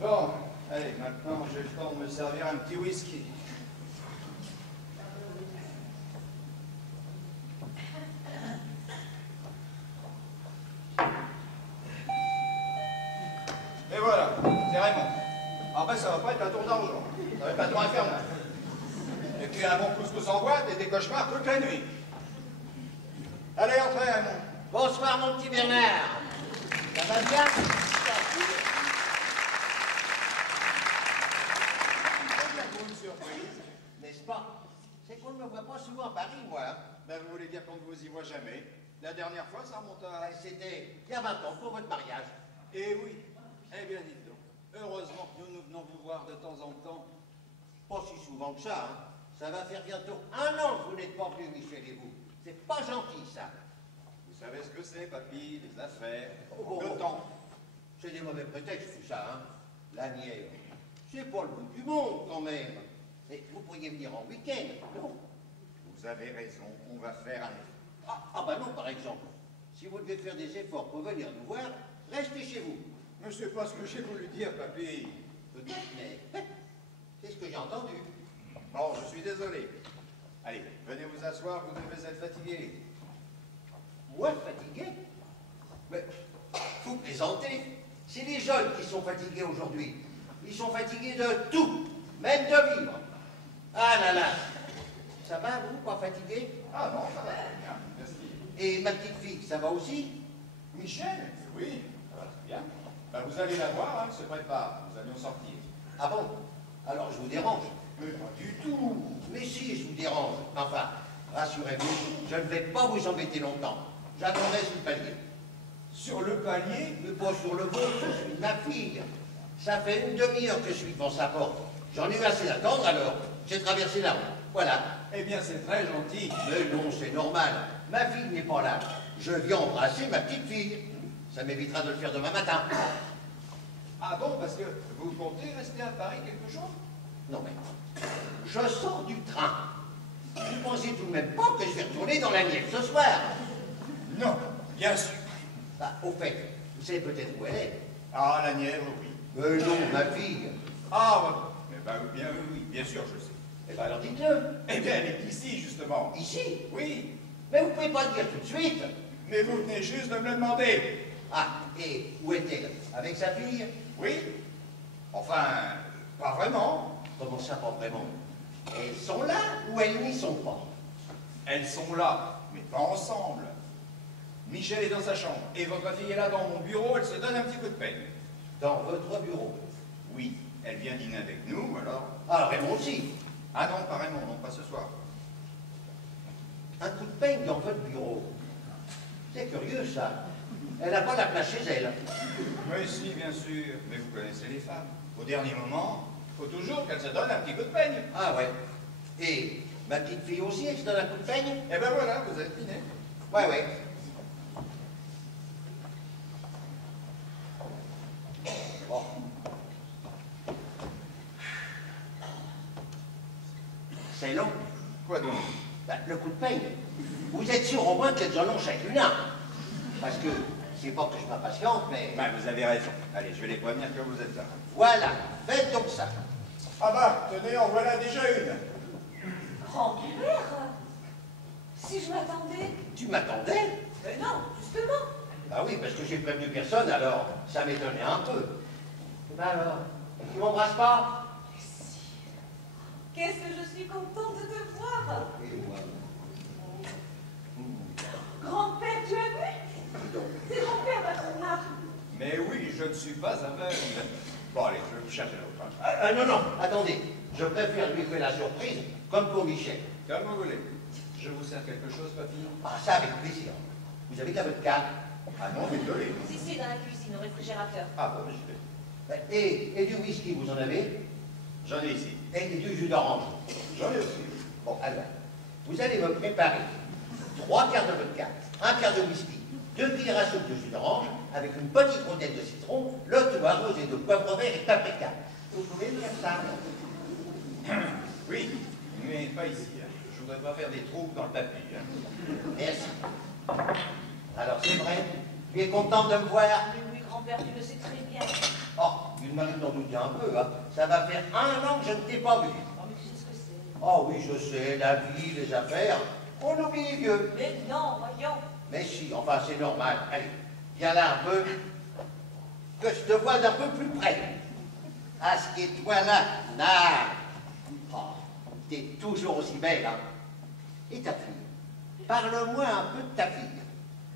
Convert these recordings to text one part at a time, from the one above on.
Bon, allez, maintenant j'ai le temps de me servir un petit whisky. Et voilà, c'est Raymond. Après, ça va pas être un tour d'argent. Ça va être un tour infernal. Et puis un bon couscous en boîte et des cauchemars toute la nuit. Allez, entrez, Raymond. Bonsoir, mon petit Bernard. Ça va bien? Une surprise, n'est-ce pas? C'est qu'on ne me voit pas souvent à Paris, moi. Hein. Ben, vous voulez dire qu'on ne vous y voit jamais? La dernière fois, ça remonte à... C'était il y a 20 ans pour votre mariage. Eh oui. Eh bien, dites donc. Heureusement que nous venons vous voir de temps en temps. Pas si souvent que ça, hein. Ça va faire bientôt 1 an que vous n'êtes pas venu, Michel et vous. C'est pas gentil, ça. Vous savez ce que c'est, papy, les affaires, Oh, le temps. C'est des mauvais prétextes, tout ça, hein. La Nièvre, c'est pas le bout du monde, quand même. Et vous pourriez venir en week-end, non? Vous avez raison, on va faire un effort. Ah bah non, par exemple. Si vous devez faire des efforts pour venir nous voir, restez chez vous. Mais c'est pas ce que j'ai voulu dire, papy. Peut-être, mais c'est ce que j'ai entendu. Bon, je suis désolé. Allez, venez vous asseoir, vous devez être fatigué. Moi, fatigué? Mais vous plaisantez. C'est les jeunes qui sont fatigués aujourd'hui. Ils sont fatigués de tout, même de vivre. Ah là là. Ça va, vous, pas fatigué? Ah non, ça va bien, merci. Et ma petite fille, ça va aussi? Michel? Oui, ça va très bien. Ben, vous allez la voir, hein, elle se prépare, nous allions sortir. Ah bon? Alors je vous dérange? Mais pas du tout. Mais si, je vous dérange. Enfin, rassurez-vous, je ne vais pas vous embêter longtemps. J'attendrai sur le palier. Sur le palier? Mais pas sur le vôtre, je suis de ma fille. Ça fait une demi-heure que je suis devant sa porte. J'en ai eu assez d'attendre, alors j'ai traversé la rue. Voilà. Eh bien, c'est très gentil. Mais non, c'est normal. Ma fille n'est pas là. Je viens embrasser ma petite fille. Ça m'évitera de le faire demain matin. Ah bon, parce que vous comptez rester à Paris quelque chose? Non mais, je sors du train. Vous pensez tout de même pas que je vais retourner dans la Nièvre ce soir? Non, bien sûr. Bah, au fait, vous savez peut-être où elle est? Ah, la Nièvre, oui. Mais non, ma fille. Ah, bien oui, bien sûr, je sais. Eh bien alors dites-le. Eh bien, elle est ici, justement. Ici? Oui, Mais vous pouvez pas le dire tout de suite. mais vous venez juste de me le demander. Ah, et où est-elle? Avec sa fille? Oui. Enfin, pas vraiment. Comment ça, pas vraiment? Elles sont là ou elles n'y sont pas? Elles sont là, mais pas ensemble. Michel est dans sa chambre, et votre fille est là dans mon bureau, elle se donne un petit coup de peine. Dans votre bureau? Oui, elle vient dîner avec nous, alors... Ah, Raymond aussi. Ah non, pas Raymond, non, pas ce soir. Un coup de peigne dans votre bureau. C'est curieux, ça. Elle n'a pas la place chez elle. Oui, si, bien sûr, mais vous connaissez les femmes. Au dernier moment, il faut toujours qu'elles se donnent un petit coup de peigne. Ah ouais. Et ma petite fille aussi, elle se donne un coup de peigne? Eh ben voilà, vous êtes dîné. Ouais, ouais. Bon. C'est long. Quoi donc? Bah, le coup de peigne. Vous êtes sûr au moins qu'elles en ont chacune un? Parce que, c'est pas que je m'impatiente, mais... Ben, vous avez raison. Allez, je vais les prévenir que vous êtes là. Voilà, faites donc ça. Ah bah, tenez, en voilà déjà une. Grand-père, si je m'attendais... Tu m'attendais? Non, justement. Bah oui, parce que j'ai prévenu personne, alors ça m'étonnait un peu. Bah alors, tu m'embrasses pas? Si. Qu'est-ce que je suis contente de te voir. Et moi. Grand-père, tu as vu? C'est grand-père, patronat. Mais oui, je ne suis pas aveugle. Bon, allez, je vais vous chercher l'autre. Non, non, attendez. Je préfère lui faire la surprise, comme pour Michel. Comme vous voulez. Je vous sers quelque chose, papy? Ah, ça avec plaisir. Vous avez de la vodka? Ah non, désolé. Si, dans la cuisine, au réfrigérateur. Ah bon, mais j'y vais. Et du whisky, vous en avez? J'en ai ici. Et du jus d'orange? J'en ai aussi. Bon, alors, vous allez me préparer 3 quarts de vodka, 1 quart de whisky, 2 cuillères à soupe de jus d'orange, avec une petite rondelle de citron, le tout arrosé de poivre vert et de paprika. Vous pouvez me faire ça? Oui, mais pas ici. Hein. Je voudrais pas faire des trous dans le papier. Hein. Merci. Alors, c'est vrai, tu es contente de me voir? Mais oui, grand-père, tu le sais très bien. Oh, il m'arrive d'en douter un peu, hein. Ça va faire 1 an que je ne t'ai pas vu. Oh, mais tu sais ce que c'est. Oh oui, je sais, la vie, les affaires, on oublie les vieux. Mais non, voyons. Mais si, enfin, c'est normal. Allez, viens là un peu, que je te vois d'un peu plus près. Assieds-toi là, là. Oh, t'es toujours aussi belle, hein. Et ta fille? Parle-moi un peu de ta fille.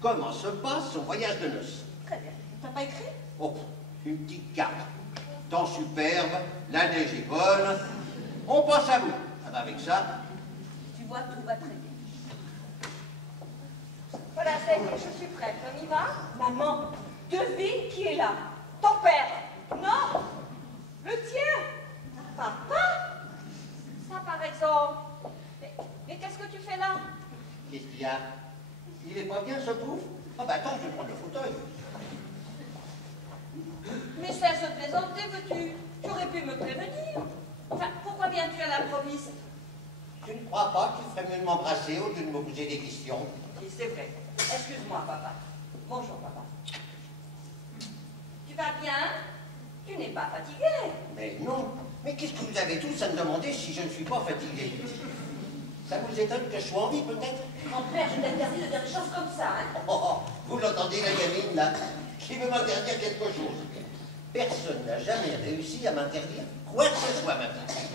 Comment se passe son voyage de noces? Très bien. T'as pas écrit? Oh, une petite carte. Temps superbe, la neige est bonne. On pense à vous. Ah bah avec ça. Tu vois, tout va très bien. Voilà, ça y est, je suis prête. On y va? Maman, devine qui est là. Ton père. Non. Le tien. Papa. Ça, par exemple. Mais qu'est-ce que tu fais là? Qu'est-ce qu'il y a? Il est pas bien ce pauvre? Ah bah attends, je vais prendre le fauteuil. Mais cesse de plaisanter, veux-tu? Tu aurais pu me prévenir. Enfin, pourquoi viens-tu à l'improviste? Tu ne crois pas qu'il ferait mieux de m'embrasser au lieu de me poser des questions? Oui, c'est vrai. Excuse-moi, papa. Bonjour, papa. Tu vas bien? Tu n'es pas fatigué? Mais non. Mais qu'est-ce que vous avez tous à me demander si je ne suis pas fatigué? Ça vous étonne que je sois en vie, peut-être? Grand-père, je t'interdis de dire des choses comme ça, hein? Oh, oh, vous l'entendez, la gamine, là, qui veut m'interdire quelque chose? Personne n'a jamais réussi à m'interdire quoi que ce soit, ma petite.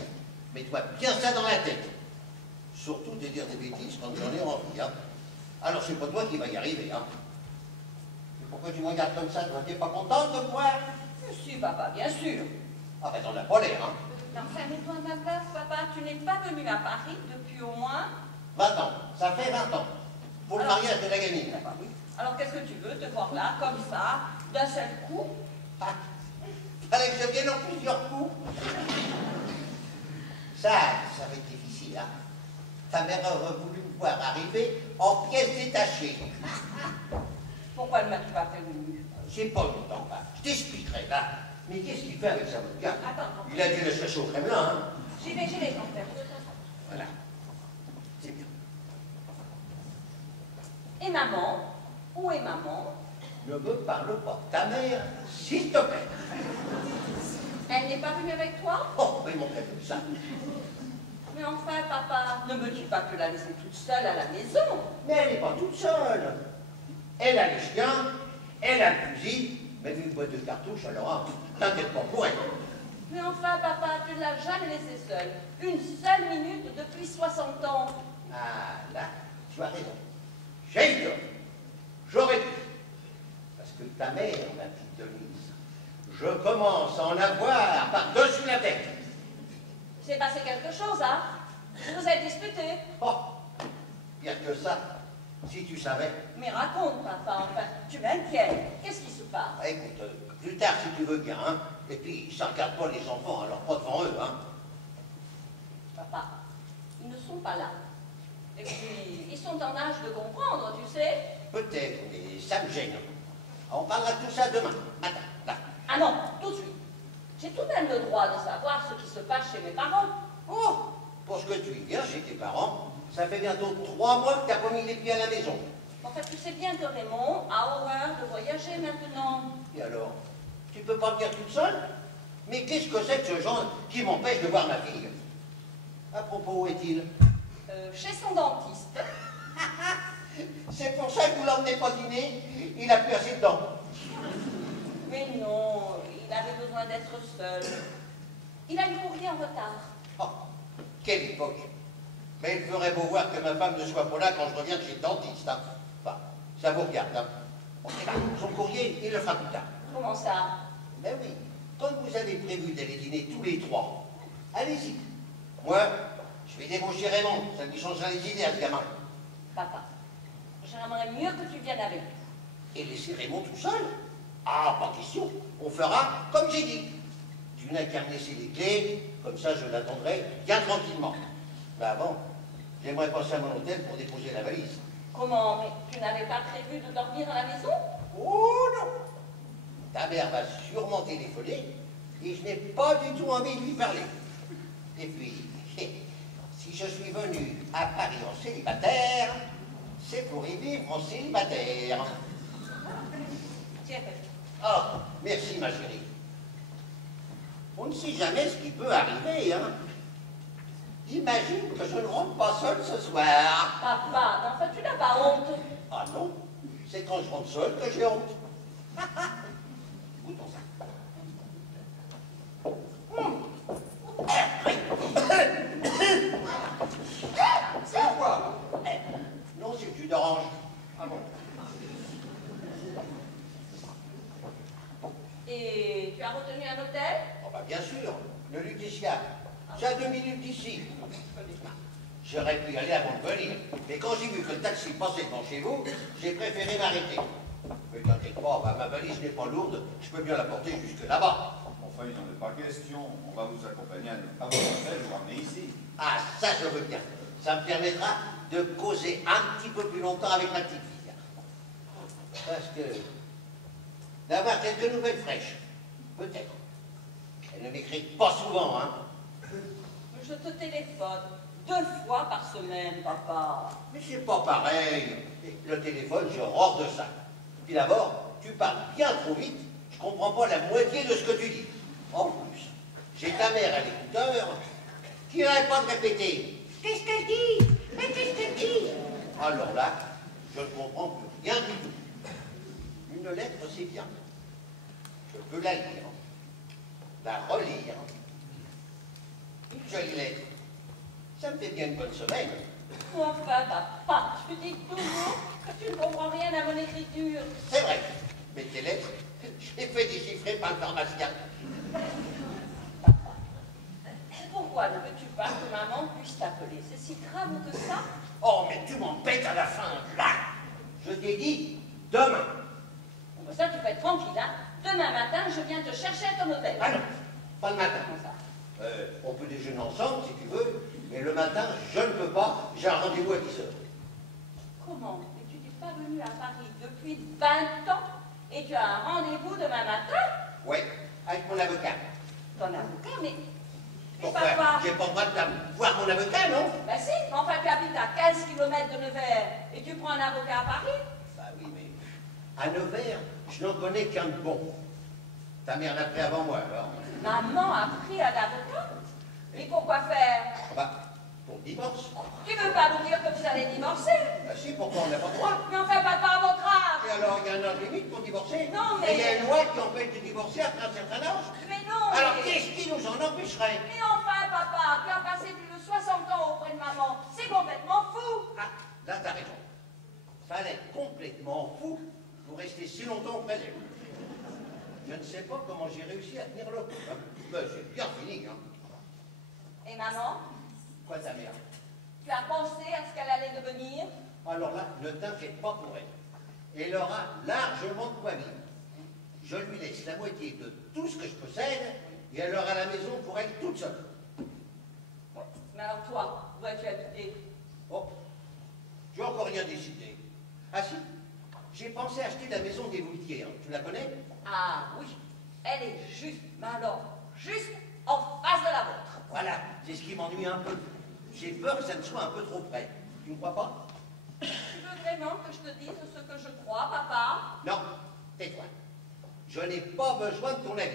Mets-toi bien ça dans la tête. Surtout de dire des bêtises quand j'en ai envie, hein. Alors, c'est pas toi qui va y arriver, hein. Mais pourquoi tu me regardes comme ça? Toi, t'es pas contente de me voir? Je suis, papa, bien sûr. Ah, ben, t'en as pas l'air, hein. Enfin, mets-toi à ma place, papa. Tu n'es pas venu à Paris depuis au moins... 20 ans. Ça fait 20 ans. Pour le Alors, mariage de la gamine. Papa, oui. Alors, qu'est-ce que tu veux? Te voir là, comme ça, d'un seul coup? Ah, fallait que je vienne en plusieurs coups. Ça va être difficile, hein. Ta mère aurait voulu me voir arriver en pièces détachées. Pourquoi ne m'as-tu pas prévenu? J'ai pas eu le temps, là. Je t'expliquerai, là. Mais qu'est-ce qu'il fait avec sa vodka? Attends. Il a dû le chercher au Kremlin, hein. J'y vais, grand-père. Voilà. C'est bien. Et maman? Où est maman? Ne me parle pas. Ta mère, s'il te plaît. Elle n'est pas venue avec toi? Oh, mais mon père, ça. Mais enfin, papa, ne me dis pas que la laisser toute seule à la maison. Mais elle n'est pas toute seule. Elle a les chiens, elle a le fusil, mais vu une boîte de cartouches, alors, t'inquiète pas pour elle. Mais enfin, papa, tu ne l'as jamais laissée seule. Une seule minute depuis 60 ans. Ah, là, tu as raison. J'ai eu tort. J'aurais dû. Parce que ta mère, ma petite Denise, je commence à en avoir par-dessus la tête. C'est passé quelque chose, hein? Vous vous êtes disputé. Oh, pire que ça, si tu savais. Mais raconte, papa, enfin, tu m'inquiètes. Qu'est-ce qui se passe? Ah, écoute, plus tard si tu veux bien, hein. Et puis, ça regarde pas les enfants, alors pas devant eux, hein. Papa, ils ne sont pas là. Et puis, ils sont en âge de comprendre, tu sais. Peut-être, mais ça me gêne. On parlera de tout ça demain, matin, là. Ah non, tout de suite. J'ai tout de même le droit de savoir ce qui se passe chez mes parents. Oh, pour ce que tu y viens chez tes parents, ça fait bientôt 3 mois que t'as pas mis les pieds à la maison. En fait, tu sais bien que Raymond a horreur de voyager maintenant. Et alors, tu peux pas venir toute seule? Mais qu'est-ce que c'est que ce genre qui m'empêche de voir ma fille? À propos, où est-il? Chez son dentiste. C'est pour ça que vous l'emmenez pas dîner? Il a plus assez de dents. Mais non, il avait besoin d'être seul. Il a eu courrier en retard. Oh, quelle époque! Mais il ferait beau voir que ma femme ne soit pas là quand je reviens de chez le dentiste, hein. Enfin, ça vous regarde, hein. Bon, eh ben, son courrier, il le fera plus tard. Comment ça? Ben oui, comme vous avez prévu d'aller dîner tous les 3, allez-y. Moi, je vais débaucher Raymond, ça lui changera les idées à ce gamin. Papa, j'aimerais mieux que tu viennes avec nous. Et laisser Raymond tout seul? Ah, pas question. On fera comme j'ai dit. Tu n'as qu'à me laisser les clés, comme ça je l'attendrai bien tranquillement. Mais avant, j'aimerais passer à mon hôtel pour déposer la valise. Comment? Mais tu n'avais pas prévu de dormir à la maison? Oh non! Ta mère va sûrement téléphoner et je n'ai pas du tout envie de lui parler. Et puis, si je suis venu à Paris en célibataire, c'est pour y vivre en célibataire. Tiens, Oh, merci, ma chérie. On ne sait jamais ce qui peut arriver, hein. Imagine que je ne rentre pas seul ce soir. Papa, enfin, tu n'as pas honte. Ah non, c'est quand je rentre seul que j'ai honte. Goûtons ça. C'est quoi? Non, c'est du jus d'orange. Ah bon? Et tu as retenu un hôtel? Oh bah bien sûr, le Lutetia. C'est à 2 minutes d'ici. J'aurais pu y aller avant de venir. Mais quand j'ai vu que le taxi passait devant chez vous, j'ai préféré m'arrêter. Mais t'inquiète pas, bah, ma valise n'est pas lourde, je peux bien la porter jusque là-bas. Enfin, il n'en est pas question. On va vous accompagner à votre hôtel, vous ramener ici. Ah, ça je veux bien. Ça me permettra de causer un petit peu plus longtemps avec ma petite fille. Parce que d'avoir quelques nouvelles fraîches, peut-être. Elle ne m'écrit pas souvent, hein. Je te téléphone 2 fois par semaine, papa. Mais c'est pas pareil. Le téléphone, j'ai horreur de ça. Puis d'abord, tu parles bien trop vite, je comprends pas la moitié de ce que tu dis. En plus, j'ai ta mère à l'écouteur qui n'arrête pas de répéter. Qu'est-ce qu'elle dit? Mais qu'est-ce qu'elle dit? Alors là, je ne comprends plus rien du tout. Une lettre, c'est bien. Je peux la lire, la relire. Une jolie lettre. Ça me fait bien une bonne semaine. Enfin, papa, tu dis toujours que tu ne comprends rien à mon écriture. C'est vrai. Mais tes lettres, je les fais déchiffrer par le pharmacien. Pourquoi ne veux-tu pas que maman puisse t'appeler? C'est si grave que ça? Oh, mais tu m'embêtes à la fin, là. Je t'ai dit demain. Bon, ben ça, tu peux être tranquille, hein. Demain matin, je viens te chercher à ton hôtel. Ah non, pas le matin. Comment ça? On peut déjeuner ensemble si tu veux, mais le matin, je ne peux pas. J'ai un rendez-vous à 10 heures. Comment? Mais tu n'es pas venu à Paris depuis 20 ans et tu as un rendez-vous demain matin? Oui, avec mon avocat. Ton avocat, mais Pourquoi? papa. J'ai pas le droit de voir mon avocat, non? Ben si, mais enfin tu habites à 15 km de Nevers et tu prends un avocat à Paris? Bah oui, mais à Nevers, je n'en connais qu'un de bon. Ta mère l'a pris avant moi, alors. Maman a pris un avocat? Et pourquoi faire? Bah, pour le divorce. Tu veux pas nous dire que vous allez divorcer? Bah si, pourquoi on n'a pas le droit? Mais enfin papa, à votre Et âge! alors, il y a un âge limite pour divorcer? Non, mais- Et il y a une loi qui empêche de divorcer après un certain âge? Mais non! Alors, mais... qu'est-ce qui nous en empêcherait? Mais enfin papa, tu as passé plus de 60 ans auprès de maman, c'est complètement fou! Ah, là, t'as raison. Fallait complètement fou pour rester si longtemps auprès d'elle. Je ne sais pas comment j'ai réussi à tenir le coup. Hein. Mais c'est bien fini, hein. Et maman, Quoi, ta mère? tu as pensé à ce qu'elle allait devenir? Alors là, ne t'inquiète pas pour elle. Elle aura largement de quoi vivre. Je lui laisse la moitié de tout ce que je possède et elle aura la maison pour elle toute seule. Mais alors toi, où vas-tu habiter? Oh, j'ai encore rien décidé. Ah si, j'ai pensé acheter la maison des Voultiers. Hein. Tu la connais? Ah oui, elle est juste, mais alors, juste en face de la vôtre. Voilà, c'est ce qui m'ennuie un peu. J'ai peur que ça ne soit un peu trop près. Tu ne crois pas? Tu veux vraiment que je te dise ce que je crois, papa? Non, tais-toi. Je n'ai pas besoin de ton avis.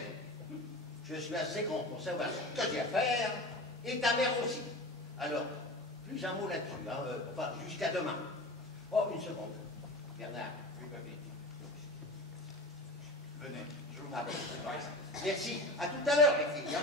Je suis assez grand pour savoir ce que j'ai à faire, et ta mère aussi. Alors, plus un mot là-dessus, hein, enfin, jusqu'à demain. Oh, une seconde. Bernard, plus papier. Venez, je vous Ah, rappelle. bon. Merci. À tout à l'heure, les filles. Hein.